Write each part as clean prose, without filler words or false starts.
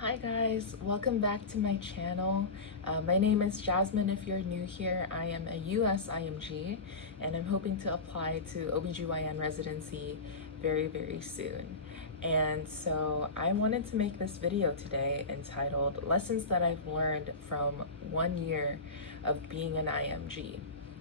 Hi guys, welcome back to my channel. My name is Jasmine. If you're new here, I am a US IMG and I'm hoping to apply to OBGYN residency very soon. And so I wanted to make this video today entitled Lessons That I've Learned from 1 year of being an IMG,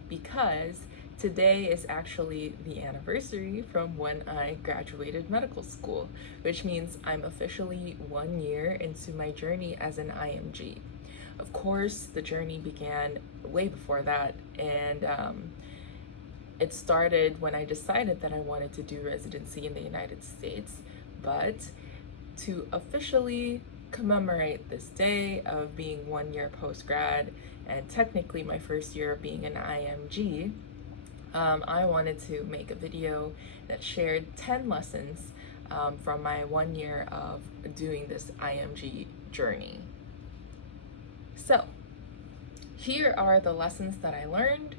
because today is actually the anniversary from when I graduated medical school, which means I'm officially 1 year into my journey as an IMG. Of course, the journey began way before that, and it started when I decided that I wanted to do residency in the United States. But to officially commemorate this day of being 1 year post-grad and technically my first year of being an IMG, I wanted to make a video that shared 10 lessons from my 1 year of doing this IMG journey. So here are the lessons that I learned,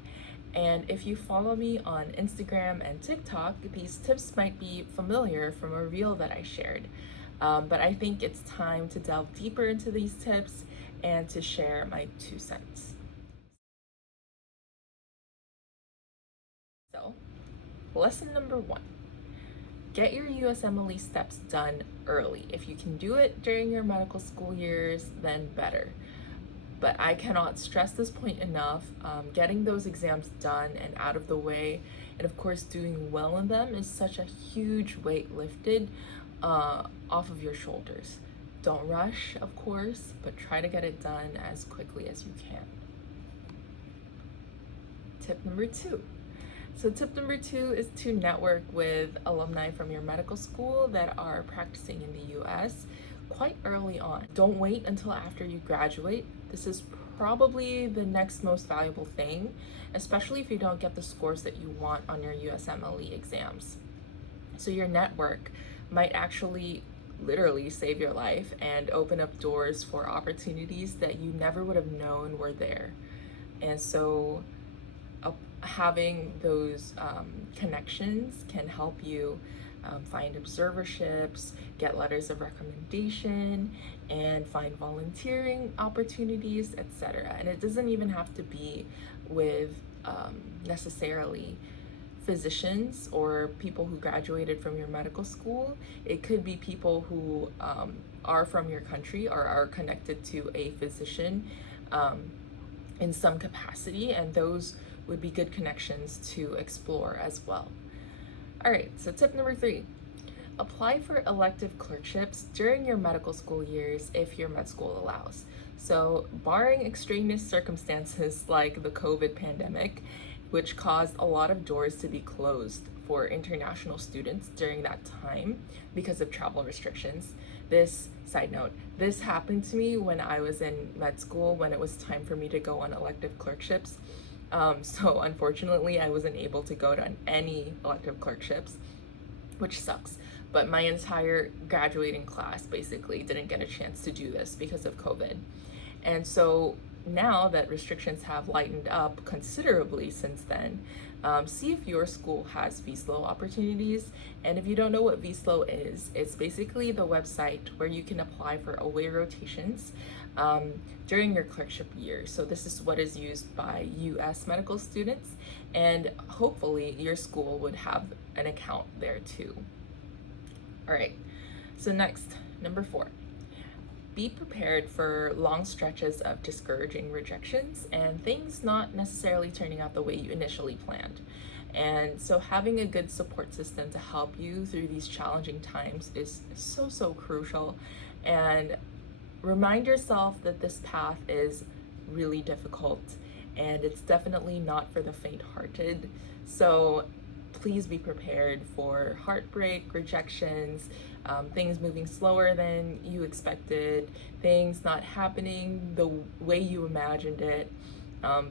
and if you follow me on Instagram and TikTok, these tips might be familiar from a reel that I shared, but I think it's time to delve deeper into these tips and to share my 2 cents. So, lesson number 1, get your USMLE steps done early. If you can do it during your medical school years, then better. But I cannot stress this point enough. Getting those exams done and out of the way, and of course doing well in them, is such a huge weight lifted off of your shoulders. Don't rush, of course, but try to get it done as quickly as you can. Tip number 2. So tip number 2 is to network with alumni from your medical school that are practicing in the US quite early on. Don't wait until after you graduate. This is probably the next most valuable thing, especially if you don't get the scores that you want on your USMLE exams. So your network might actually literally save your life and open up doors for opportunities that you never would have known were there. And so having those connections can help you find observerships, get letters of recommendation, and find volunteering opportunities, etc. And it doesn't even have to be with necessarily physicians or people who graduated from your medical school. It could be people who are from your country or are connected to a physician in some capacity, and those would be good connections to explore as well. All right, so tip number 3, apply for elective clerkships during your medical school years if your med school allows. So barring extraneous circumstances like the COVID pandemic, which caused a lot of doors to be closed for international students during that time because of travel restrictions. This, side note, this happened to me when I was in med school when it was time for me to go on elective clerkships. So unfortunately, I wasn't able to go to any elective clerkships, which sucks. But my entire graduating class basically didn't get a chance to do this because of COVID. And so now that restrictions have lightened up considerably since then, see if your school has VSLO opportunities. And if you don't know what VSLO is, it's basically the website where you can apply for away rotations during your clerkship year. So this is what is used by US medical students, and hopefully your school would have an account there too. All right, so next, number 4. Be prepared for long stretches of discouraging rejections and things not necessarily turning out the way you initially planned. And so having a good support system to help you through these challenging times is so crucial. And remind yourself that this path is really difficult and it's definitely not for the faint-hearted. So please be prepared for heartbreak, rejections, things moving slower than you expected, things not happening the way you imagined it,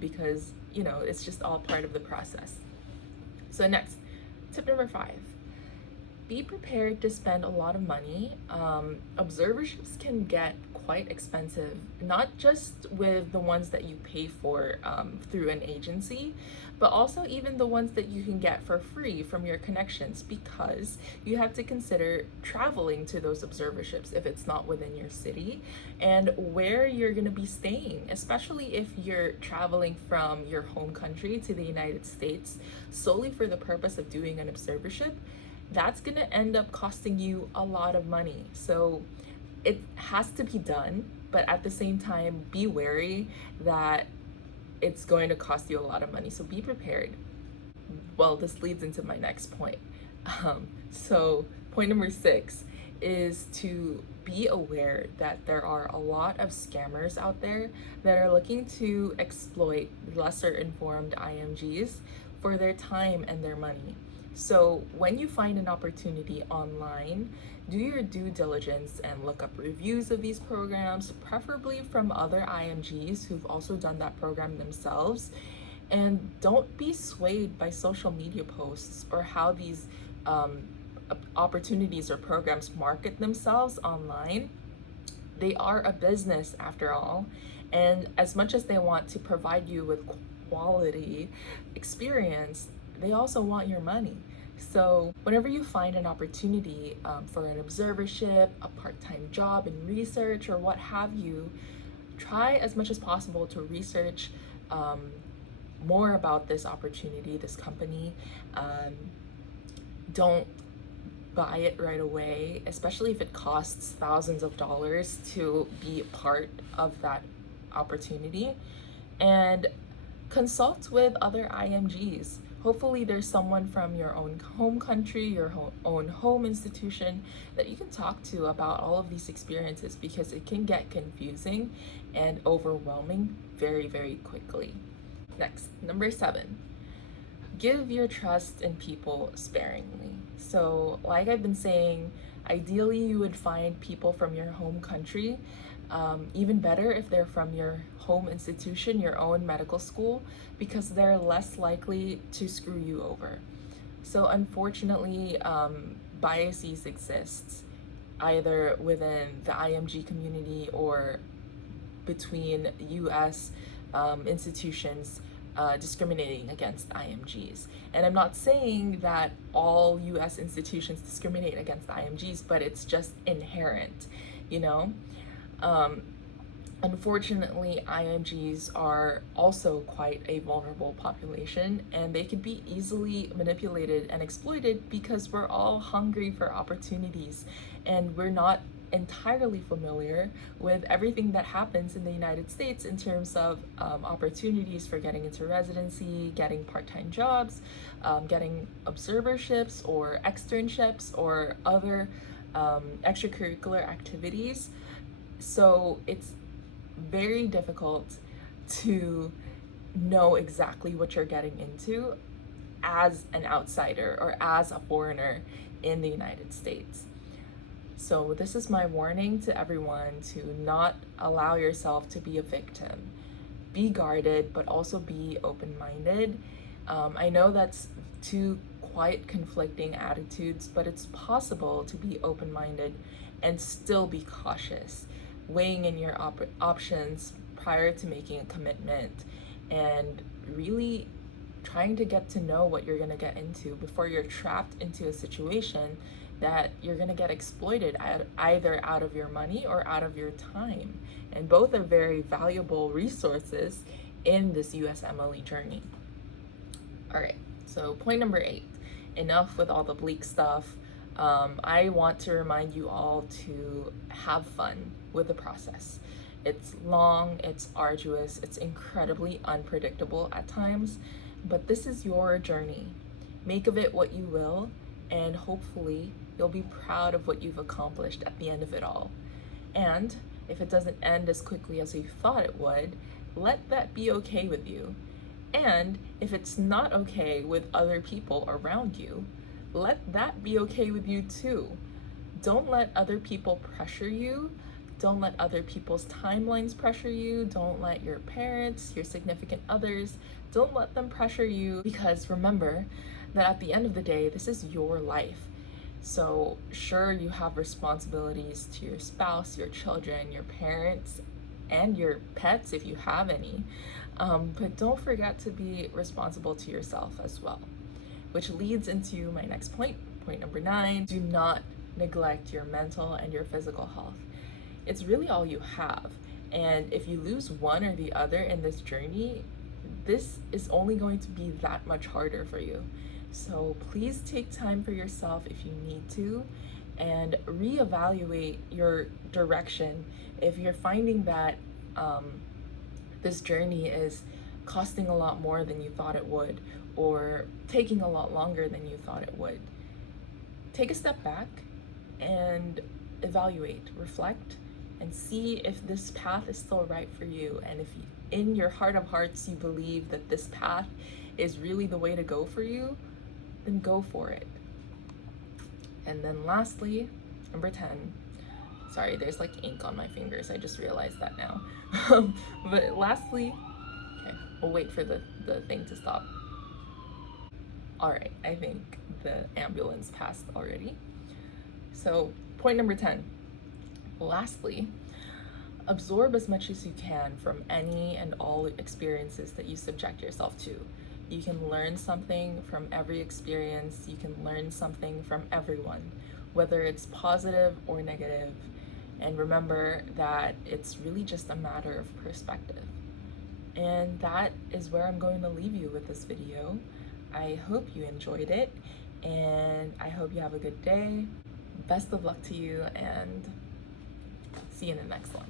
because, you know, it's just all part of the process. So next, tip number 5, Be prepared to spend a lot of money. Observerships can get quite expensive, not just with the ones that you pay for through an agency, but also even the ones that you can get for free from your connections, because you have to consider traveling to those observerships if it's not within your city, and where you're going to be staying, especially if you're traveling from your home country to the United States solely for the purpose of doing an observership. That's going to end up costing you a lot of money. So it has to be done, but at the same time, be wary that it's going to cost you a lot of money. So be prepared. Well, this leads into my next point. So point number 6 is to be aware that there are a lot of scammers out there that are looking to exploit lesser informed IMGs for their time and their money. So when you find an opportunity online, do your due diligence and look up reviews of these programs, preferably from other IMGs who've also done that program themselves. And don't be swayed by social media posts or how these opportunities or programs market themselves online. They are a business after all, and as much as they want to provide you with quality experience, they also want your money. So whenever you find an opportunity for an observership, a part-time job in research, or what have you, try as much as possible to research more about this opportunity, this company. Don't buy it right away, especially if it costs thousands of dollars to be a part of that opportunity. And consult with other IMGs. Hopefully there's someone from your own home country, your own home institution that you can talk to about all of these experiences, because it can get confusing and overwhelming very, very quickly. Next, number 7, give your trust in people sparingly. So like I've been saying, ideally you would find people from your home country, even better if they're from your home institution, your own medical school, because they're less likely to screw you over. So unfortunately, biases exist either within the IMG community or between US institutions discriminating against IMGs. And I'm not saying that all US institutions discriminate against IMGs, but it's just inherent, you know? Unfortunately, IMGs are also quite a vulnerable population, and they can be easily manipulated and exploited because we're all hungry for opportunities, and we're not entirely familiar with everything that happens in the United States in terms of opportunities for getting into residency, getting part-time jobs, getting observerships or externships or other extracurricular activities. So it's very difficult to know exactly what you're getting into as an outsider or as a foreigner in the United States. So this is my warning to everyone to not allow yourself to be a victim. Be guarded, but also be open-minded. I know that's two quite conflicting attitudes, but it's possible to be open-minded and still be cautious, weighing in your options prior to making a commitment, and really trying to get to know what you're going to get into before you're trapped into a situation that you're going to get exploited either out of your money or out of your time. And both are very valuable resources in this USMLE journey. All right, so point number 8, enough with all the bleak stuff. I want to remind you all to have fun with the process. It's long, it's arduous, it's incredibly unpredictable at times, but this is your journey. Make of it what you will, and hopefully you'll be proud of what you've accomplished at the end of it all. And if it doesn't end as quickly as you thought it would, let that be okay with you. And if it's not okay with other people around you, let that be okay with you too. Don't let other people pressure you. Don't let other people's timelines pressure you. Don't let your parents, your significant others, don't let them pressure you, because remember that at the end of the day, this is your life. So sure, you have responsibilities to your spouse, your children, your parents, and your pets if you have any. But don't forget to be responsible to yourself as well, which leads into my next point, point number 9. Do not neglect your mental and your physical health. It's really all you have. And if you lose one or the other in this journey, this is only going to be that much harder for you. So please take time for yourself if you need to, and reevaluate your direction if you're finding that this journey is costing a lot more than you thought it would, or taking a lot longer than you thought it would. Take a step back and evaluate, reflect, and see if this path is still right for you. And if in your heart of hearts you believe that this path is really the way to go for you, then go for it. And then lastly, number 10. Sorry, there's like ink on my fingers. I just realized that now. But lastly, okay, we'll wait for the thing to stop. All right, I think the ambulance passed already. So point number 10. Lastly, absorb as much as you can from any and all experiences that you subject yourself to. You can learn something from every experience. You can learn something from everyone, whether it's positive or negative. And remember that it's really just a matter of perspective. And that is where I'm going to leave you with this video. I hope you enjoyed it, and I hope you have a good day. Best of luck to you, and see you in the next one.